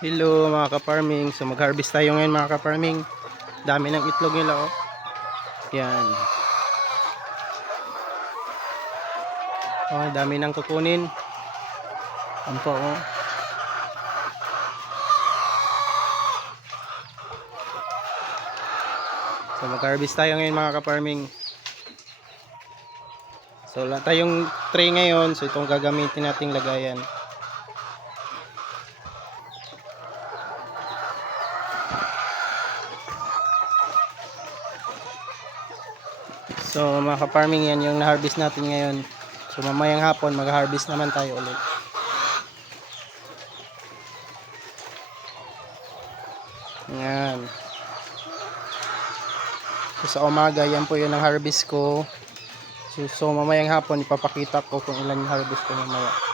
Hello mga ka-farming. So mag-harvest tayo ngayon mga ka-farming. Dami ng itlog nila oh. Yan. Oh, dami nang kukunin. Ano po oh. So mag-harvest tayo ngayon mga ka-farming. So wala tayong tray ngayon. So itong gagamitin nating lagayan. So mga ka-farming, yan yung na-harvest natin ngayon. So mamayang hapon mag-harvest naman tayo ulit. Yan. So sa umaga yan po yun ang harvest ko. So mamayang hapon ipapakita ko kung ilan yung harvest ko mamaya.